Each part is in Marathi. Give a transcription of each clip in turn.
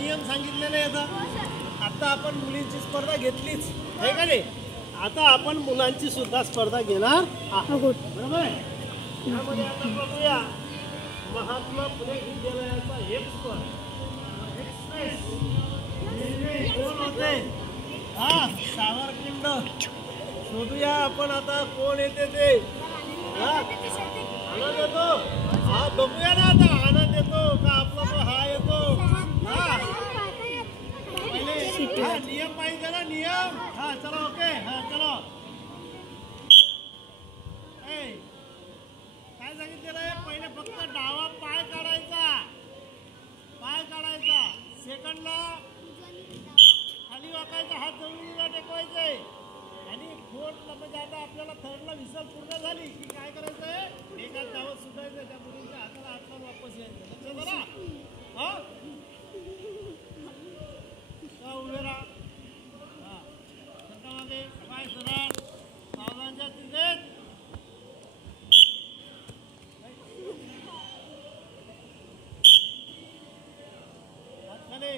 नियम सांगितलेला याचा. आता आपण मुलींची स्पर्धा घेतलीच आहे का नाही. आता आपण मुलांची सुद्धा स्पर्धा घेणार आहोत. बरोबर आहे. त्यामध्ये आता बघूया महात्मा फुले विद्यालयाचा एक्सप्रेस कोण होते. हा सावरकुंड शोधूया आपण आता कोण येते ते. आनंद येतो. हा बघूया ना आता आनंद येतो का आपला तो हा येतो. हा पहिले हा नियम पाहिजे ना नियम. हा चलो ओके. हा चलो काय सांगितलेलं आहे. पहिले फक्त डावा पाय काढायचा. पाय काढायचा. सेकंडला खाली वाकायचा. हात जमिनीला टेकवायचे आणि फोर्थला म्हणजे आता आपल्याला थर्डला विसल पूर्ण झाली की काय करायचंय. एका धावत सुटायचं. त्या मुलींच्या हाताला हात लावून वापस यायचं. लक्षात आलं. हा उभे राहा. हा मागे पाय सरळ. सावधानच्या तिथेच. हात खाली.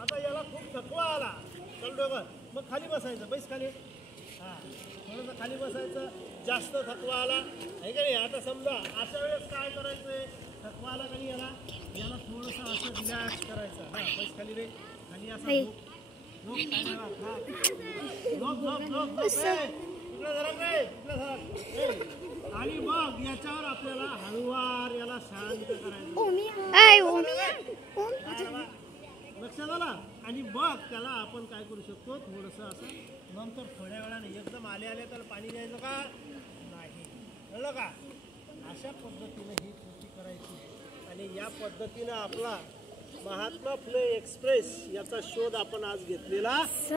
आता याला खूप थकवा आला. चल मग खाली बसायचं. बैस खाली. हा थोडंसं खाली बसायचं. जास्त थकवा आला आहे का नाही. आता समजा अशा वेळेस काय करायचंय. थकवा आला का याला थोडंसं असं रिलॅक्स करायचं. हा बैस खाली रे. खाली असं आणि मग याच्यावर आपल्याला हळूवार याला शांत करायचं. लक्षात आला. आणि मग त्याला आपण काय करू शकतो. थोडंसं असं नंतर थोड्या वेळाने एकदम आले त्याला पाणी द्यायचं का नाही. कळलं का. अशा पद्धतीने ही कृती करायची. आणि या पद्धतीनं आपला महात्मा फुले एक्सप्रेस याचा शोध आपण आज घेतलेला